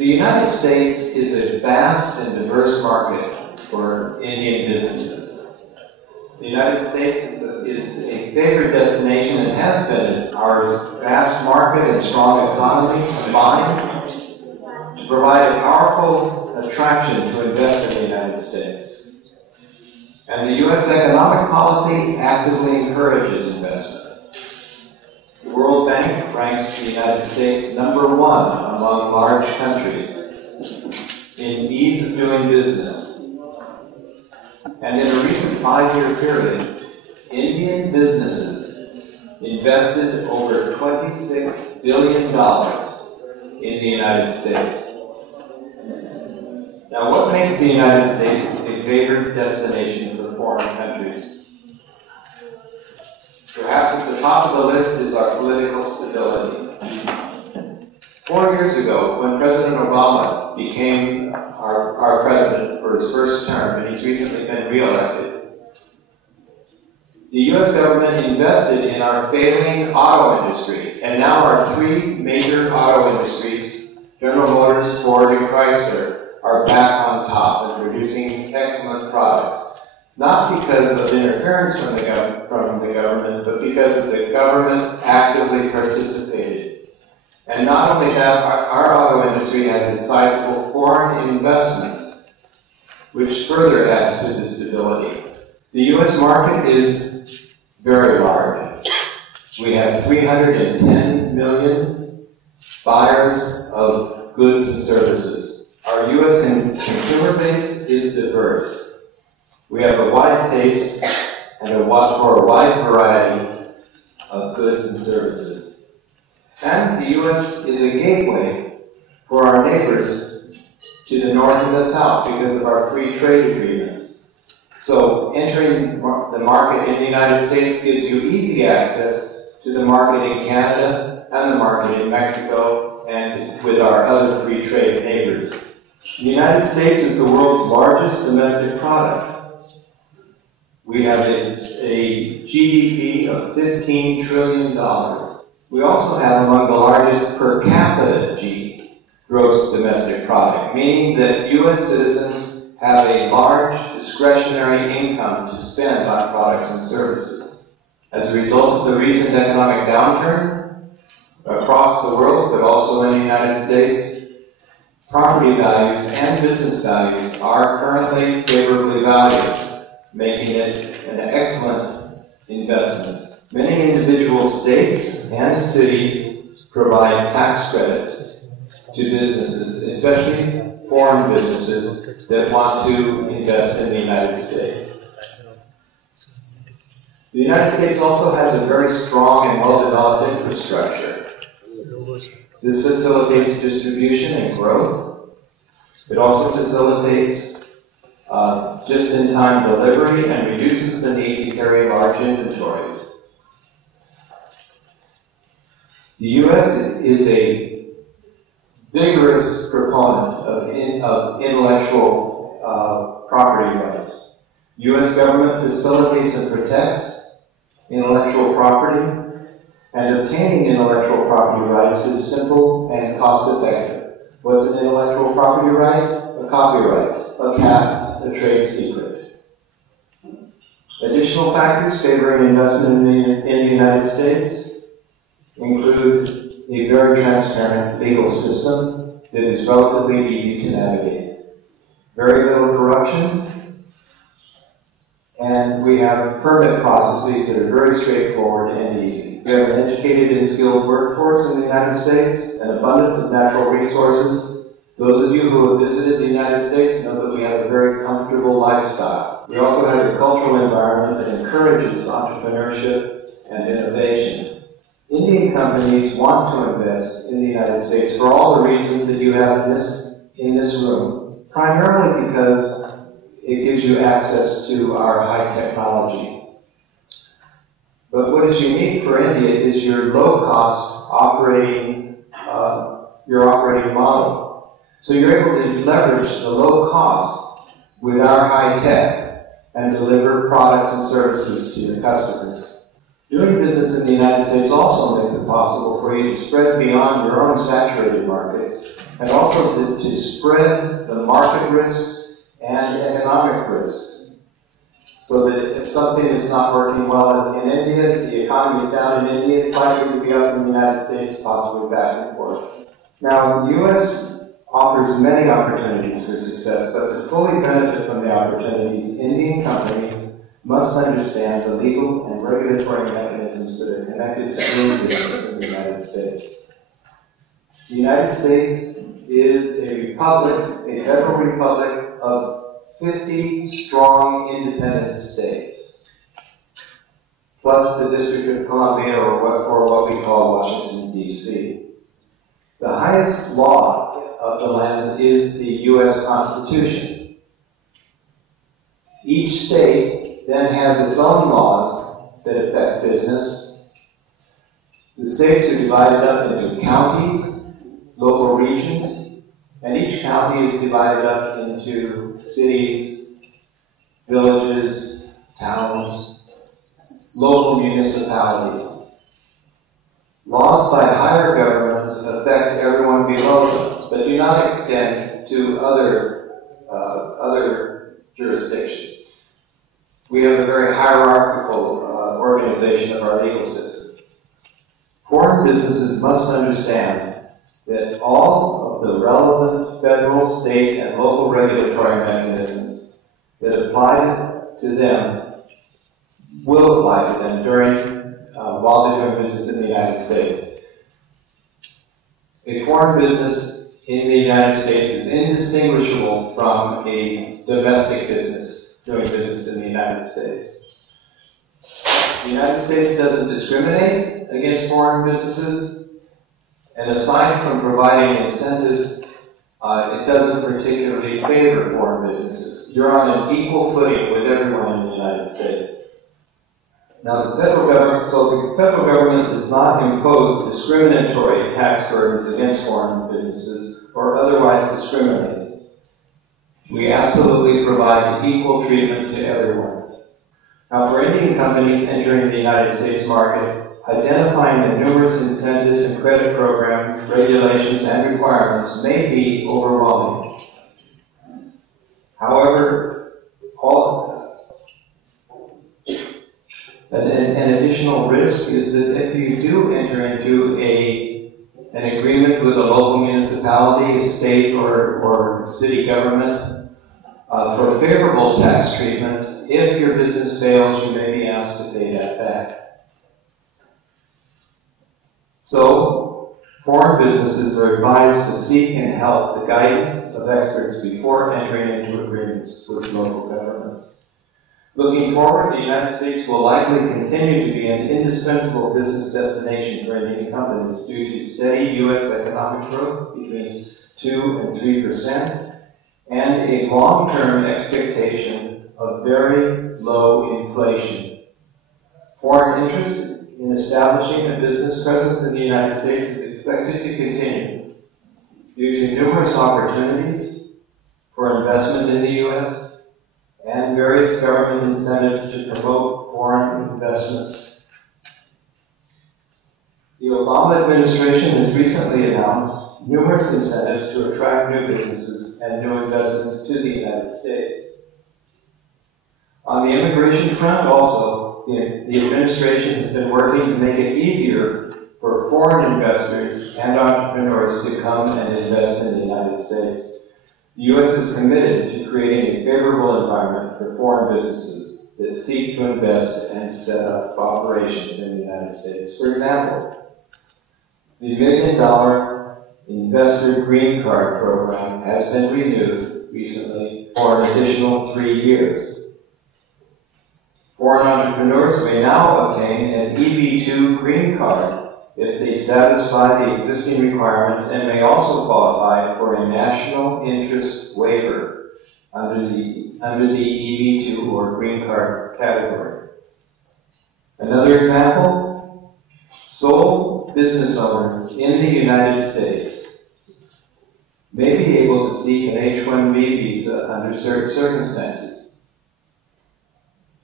The United States is a vast and diverse market for Indian businesses. The United States is a favored destination and has been. Our vast market and strong economy combined to provide a powerful attraction to invest in the United States. And the U.S. economic policy actively encourages investment. The World Bank ranks the United States #1 among large countries in ease of doing business. And in a recent 5-year period, Indian businesses invested over $26 billion in the United States. Now, what makes the United States a favored destination for foreign countries? Perhaps at the top of the list is our political stability. 4 years ago, when President Obama became our president for his first term, and he's recently been re-elected, the U.S. government invested in our failing auto industry, and now our 3 major auto industries, General Motors, Ford, and Chrysler, are back on top and producing excellent products. Not because of interference from the government, but because the government actively participated. And not only that, our auto industry has a sizable foreign investment, which further adds to the stability. The U.S. market is very large. We have 310 million buyers of goods and services. Our U.S. consumer base is diverse. We have a wide taste and for a wide variety of goods and services. And the U.S. is a gateway for our neighbors to the north and the south because of our free trade agreements. So entering the market in the United States gives you easy access to the market in Canada and the market in Mexico and with our other free trade neighbors. The United States is the world's largest domestic product. We have a GDP of $15 trillion. We also have among the largest per capita gross domestic product, meaning that U.S. citizens have a large discretionary income to spend on products and services. As a result of the recent economic downturn across the world, but also in the United States, property values and business values are currently favorably valued, making it an excellent investment. Many individual states and cities provide tax credits to businesses, especially foreign businesses that want to invest in the United States. The United States also has a very strong and well-developed infrastructure. This facilitates distribution and growth. It also facilitates just-in-time delivery and reduces the need to carry large inventories. The U.S. is a vigorous proponent of intellectual property rights. U.S. government facilitates and protects intellectual property, and obtaining intellectual property rights is simple and cost-effective. What's an intellectual property right? A copyright, a patent, a trade secret. Additional factors favoring investment in the United States include a very transparent legal system that is relatively easy to navigate, very little corruption, and we have permit processes that are very straightforward and easy. We have an educated and skilled workforce in the United States, an abundance of natural resources. Those of you who have visited the United States know that we have a very comfortable lifestyle. We also have a cultural environment that encourages entrepreneurship and innovation. Indian companies want to invest in the United States for all the reasons that you have in this room, primarily because it gives you access to our high technology. But what is unique for India is your low-cost operating model. So you're able to leverage the low cost with our high tech and deliver products and services to your customers. Doing business in the United States also makes it possible for you to spread beyond your own saturated markets and also to spread the market risks and economic risks. So that if something is not working well in India, the economy is down in India, it's likely to be up in the United States, possibly back and forth. Now, the U.S. offers many opportunities for success, but to fully benefit from the opportunities, Indian companies must understand the legal and regulatory mechanisms that are connected to doing business in the United States. The United States is a republic, a federal republic of 50 strong independent states, plus the District of Columbia, or what we call Washington, D.C. The highest law of the land is the U.S. Constitution. Each state then has its own laws that affect business. The states are divided up into counties, local regions, and each county is divided up into cities, villages, towns, local municipalities. Laws by higher governments affect everyone below them, but do not extend to other jurisdictions. We have a very hierarchical organization of our legal system. Foreign businesses must understand that all of the relevant federal, state, and local regulatory mechanisms that apply to them will apply to them while they're doing business in the United States. A foreign business in the United States is indistinguishable from a domestic business doing business in the United States. The United States doesn't discriminate against foreign businesses, and aside from providing incentives, it doesn't particularly favor foreign businesses. You're on an equal footing with everyone in the United States. Now, the federal government does not impose discriminatory tax burdens against foreign businesses or otherwise discriminate. We absolutely provide equal treatment to everyone. Now, for Indian companies entering the United States market, identifying the numerous incentives and credit programs, regulations, and requirements may be overwhelming. However, an additional risk is that if you do enter into an agreement with a local municipality, a state, or city government for favorable tax treatment, if your business fails, you may be asked to pay that back. So, foreign businesses are advised to seek and help the guidance of experts before entering into agreements with local governments. Looking forward, the United States will likely continue to be an indispensable business destination for Indian companies due to steady U.S. economic growth between 2 and 3%, and a long-term expectation of very low inflation. Foreign interest in establishing a business presence in the United States is expected to continue due to numerous opportunities for investment in the U.S. and various government incentives to promote foreign investments. The Obama administration has recently announced numerous incentives to attract new businesses and new investments to the United States. On the immigration front also, the administration has been working to make it easier for foreign investors and entrepreneurs to come and invest in the United States. The U.S. is committed to creating a favorable environment for foreign businesses that seek to invest and set up operations in the United States. For example, the $1 million Investor Green Card program has been renewed recently for an additional 3 years. Foreign entrepreneurs may now obtain an EB-2 Green Card if they satisfy the existing requirements and may also qualify for a national interest waiver under the EB-2 or Green Card category. Another example, sole business owners in the United States may be able to seek an H-1B visa under certain circumstances.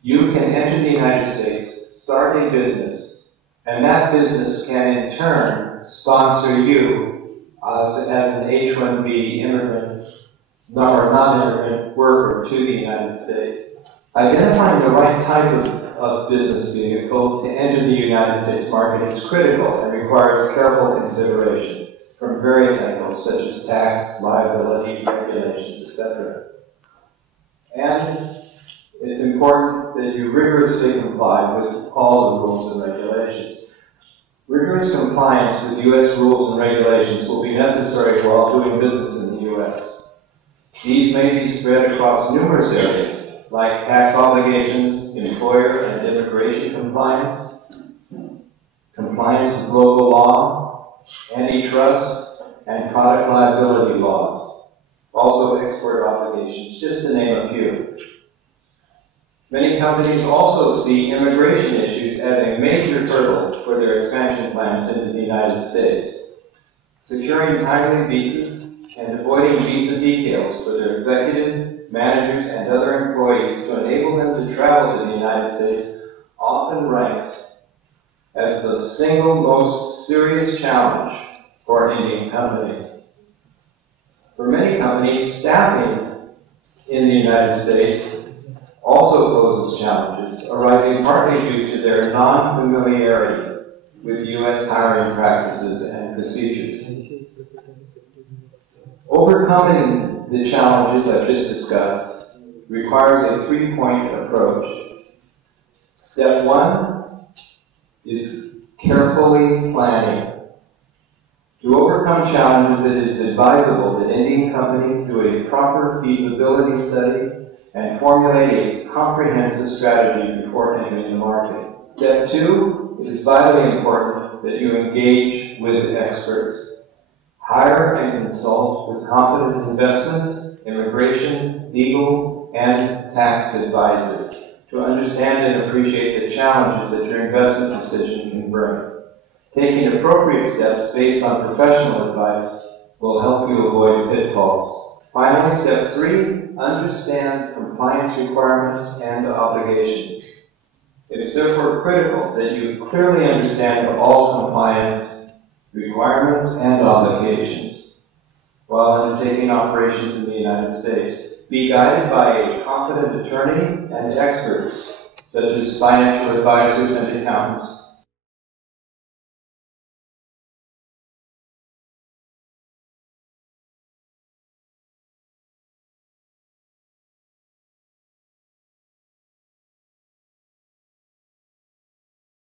You can enter the United States start a business, and that business can in turn sponsor you as an H-1B immigrant or non-immigrant worker to the United States. Identifying the right type of business vehicle to enter the United States market is critical and requires careful consideration from various angles, such as tax, liability, regulations, etc. And it's important that you rigorously comply with all the rules and regulations. Rigorous compliance with U.S. rules and regulations will be necessary while doing business in the U.S. These may be spread across numerous areas, like tax obligations, employer and immigration compliance, compliance with local law, antitrust, and product liability laws. Also export obligations, just to name a few. Many companies also see immigration issues as a major hurdle for their expansion plans into the United States. Securing timely visas and avoiding visa details for their executives, managers, and other employees to enable them to travel to the United States often ranks as the single most serious challenge for Indian companies. For many companies, staffing in the United States also poses challenges, arising partly due to their non-familiarity with U.S. hiring practices and procedures. Overcoming the challenges I've just discussed requires a three-point approach. Step one is carefully planning. To overcome challenges, it is advisable that Indian companies do a proper feasibility study and formulate a comprehensive strategy before entering the market. Step two, it is vitally important that you engage with experts. Hire and consult with competent investment, immigration, legal, and tax advisors to understand and appreciate the challenges that your investment decision can bring. Taking appropriate steps based on professional advice will help you avoid pitfalls. Finally, step three, understand compliance requirements and obligations. It is therefore critical that you clearly understand all compliance requirements and obligations while undertaking operations in the United States. Be guided by a competent attorney and experts, such as financial advisors and accountants,